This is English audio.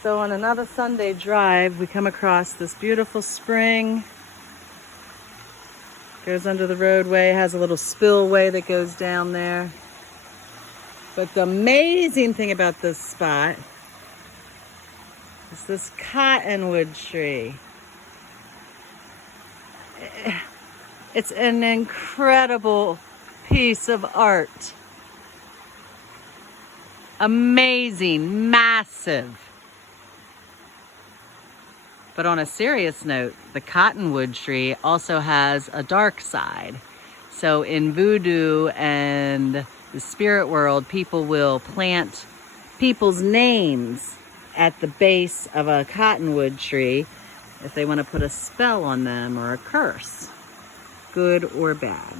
So on another Sunday drive, we come across this beautiful spring. Goes under the roadway, has a little spillway that goes down there. But the amazing thing about this spot is this cottonwood tree. It's an incredible piece of art. Amazing, massive. But on a serious note, the cottonwood tree also has a dark side. So in voodoo and the spirit world, people will plant people's names at the base of a cottonwood tree if they want to put a spell on them or a curse, good or bad.